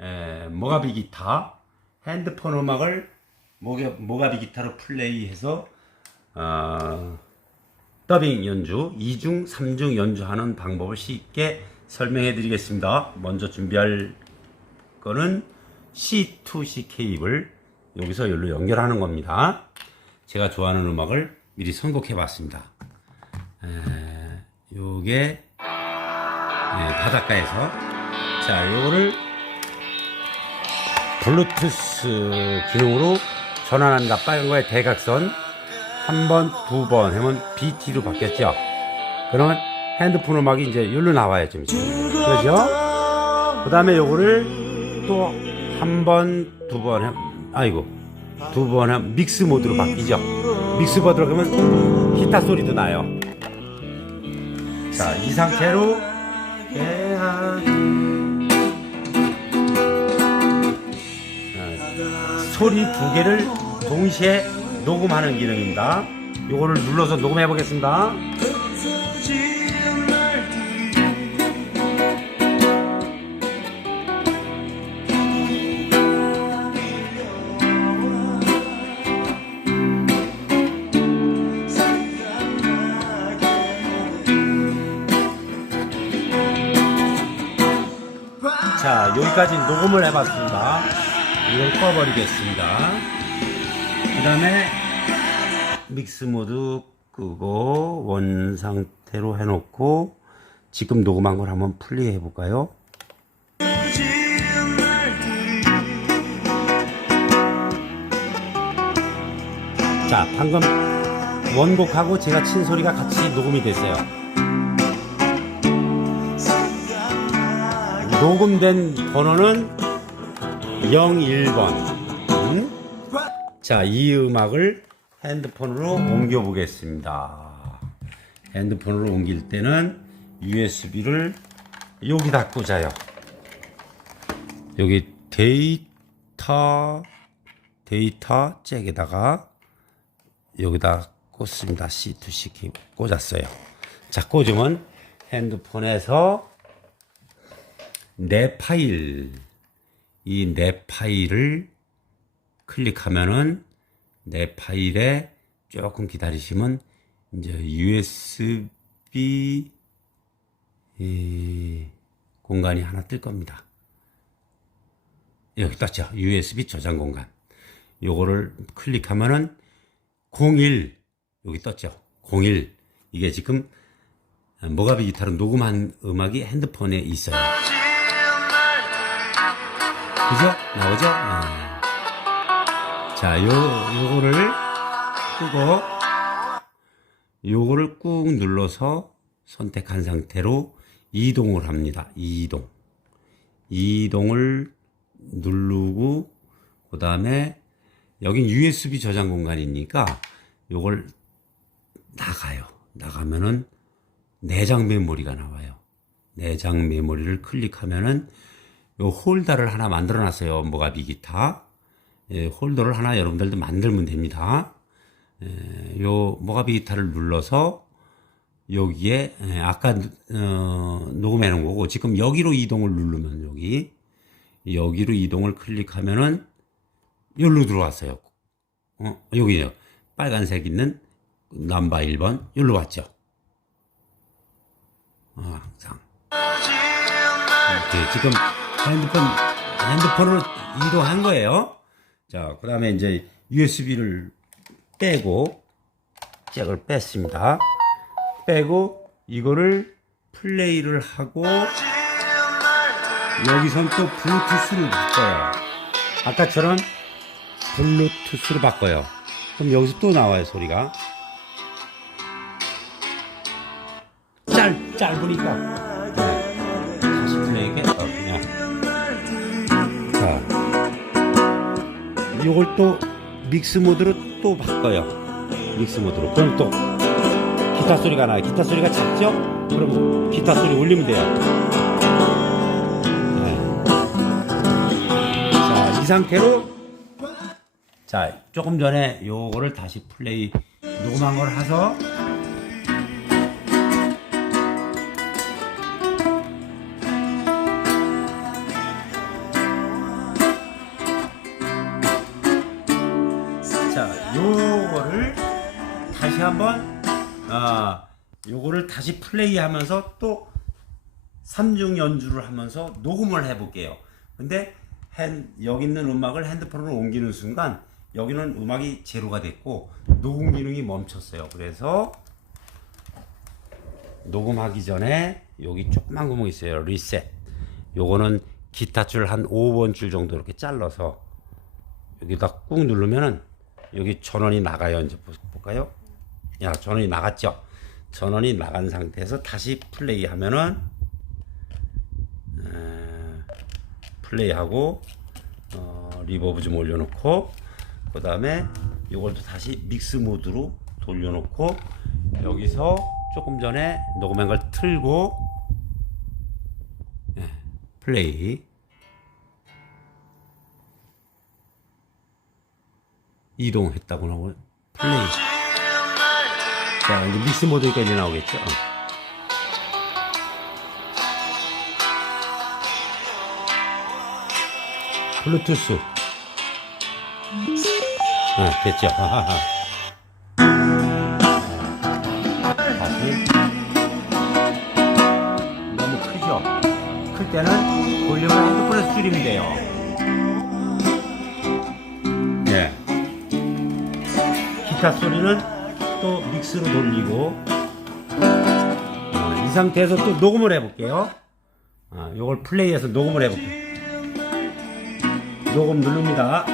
에, 모가비 기타, 핸드폰 음악을 모가, 모가비 기타로 플레이해서 어, 더빙 연주, 2중, 3중 연주하는 방법을 쉽게 설명해 드리겠습니다. 먼저 준비할 거는 C2C 케이블 여기서 열로 연결하는 겁니다. 제가 좋아하는 음악을 미리 선곡해 봤습니다. 요게 예, 바닷가에서 자 요거를 블루투스 기능으로 전환한다 빨간 거에 대각선 한 번, 두 번 하면 BT로 바뀌었죠. 그러면 핸드폰 음악이 이제 여기로 나와요, 좀. 그죠? 그 다음에 요거를 또 한 번, 두 번, 해- 아이고, 두 번 하면 믹스 모드로 바뀌죠. 믹스 모드로 그러면 기타 소리도 나요. 자, 이 상태로 소리 두 개를 동시에 녹음하는 기능입니다. 요거를 눌러서 녹음해 보겠습니다. 자, 여기까지 녹음을 해봤습니다. 이걸 꺼버리겠습니다. 그 다음에 믹스 모드 끄고 원 상태로 해놓고 지금 녹음한 걸 한번 플레이 해볼까요? 자, 방금 원곡하고 제가 친 소리가 같이 녹음이 됐어요. 녹음된 번호는 01번. 음? 자, 이 음악을 핸드폰으로 옮겨 보겠습니다. 핸드폰으로 옮길 때는 USB를 여기다 꽂아요. 여기 데이터, 데이터 잭에다가 여기다 꽂습니다. C2C 키 꽂았어요. 자, 꽂으면 핸드폰에서 내 파일, 이 내 파일을 클릭하면은 내 파일에 조금 기다리시면 이제 USB 이 공간이 하나 뜰 겁니다. 여기 떴죠. USB 저장 공간. 요거를 클릭하면은 01 여기 떴죠. 01 이게 지금 모가비 기타로 녹음한 음악이 핸드폰에 있어요. 그죠? 나오죠? 네. 자, 요, 요거를 끄고, 요거를 꾹 눌러서 선택한 상태로 이동을 합니다. 이동. 이동을 누르고, 그 다음에, 여긴 USB 저장 공간이니까, 요걸 나가요. 나가면은, 내장 메모리가 나와요. 내장 메모리를 클릭하면은, 요 홀더를 하나 만들어 놨어요. 모가비 기타. 예, 홀더를 하나 여러분들도 만들면 됩니다. 예, 요 모가비 기타를 눌러서 여기에 예, 아까 어, 녹음해 놓은 거고 지금 여기로 이동을 누르면 여기 여기로 이동을 클릭하면은 여기로 들어왔어요. 어, 여기요. 빨간색 있는 넘버 1번 여기로 왔죠. 어, 항상. 이렇게 지금 핸드폰 핸드폰으로 이동한 거예요. 자, 그 다음에 이제 USB를 빼고 잭을 뺐습니다. 빼고 이거를 플레이를 하고 여기선 또 블루투스로 바꿔요. 아까처럼 블루투스로 바꿔요. 그럼 여기서 또 나와요 소리가. 짧 짧으니까. 이걸 또 믹스 모드로 또 바꿔요. 믹스 모드로. 그럼 또 기타 소리가 나요. 기타 소리가 작죠? 그럼 기타 소리 올리면 돼요. 네. 자, 이 상태로 자, 조금 전에 요거를 다시 플레이 녹음한 걸 해서 요거를 다시 한번 아 요거를 다시 플레이하면서 또 삼중 연주를 하면서 녹음을 해볼게요. 근데 핸, 여기 있는 음악을 핸드폰으로 옮기는 순간 여기는 음악이 제로가 됐고 녹음 기능이 멈췄어요. 그래서 녹음하기 전에 여기 조그만 구멍 있어요. 리셋. 요거는 기타 줄 한 5번 줄 정도 이렇게 잘라서 여기다 꾹 누르면은 여기 전원이 나가요. 이제 보- 볼까요? 야, 전원이 나갔죠? 전원이 나간 상태에서 다시 플레이 하면은 에, 플레이하고 어, 리버브 좀 올려놓고 그 다음에 이걸 또 다시 믹스 모드로 돌려놓고 여기서 조금 전에 녹음한 걸 틀고 예, 플레이 이동했다고 나오고 플레이. 자 이제 믹스 모드까지 나오겠죠? 어. 블루투스. 아 됐죠. 다시. 너무 크죠? 클 때는 볼륨을 핸드폰에서 줄이면 돼요 기타 소리는 또 믹스로 돌리고. 어, 이 상태에서 또 녹음을 해볼게요. 아, 요걸 플레이해서 녹음을 해볼게요. 녹음 누릅니다.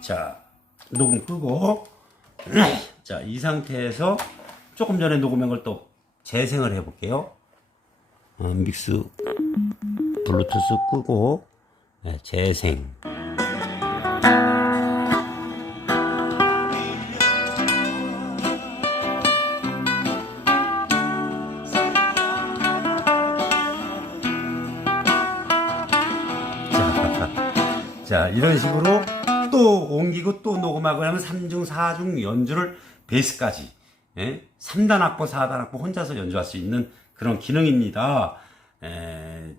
자 녹음 끄고. 자 이 상태에서 조금 전에 녹음한 걸 또 재생을 해 볼게요. 어, 믹스 블루투스 끄고 네, 재생. 자, 자 이런 식으로 또 옮기고 또 녹음하고 하면 3중 4중 연주를 베이스까지 예? 3단 악보 4단 악보 혼자서 연주할 수 있는 그런 기능입니다. 에,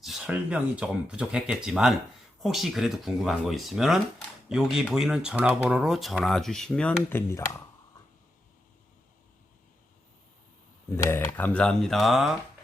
설명이 조금 부족했겠지만 혹시 그래도 궁금한 거 있으면 여기 보이는 전화번호로 전화 주시면 됩니다. 네 감사합니다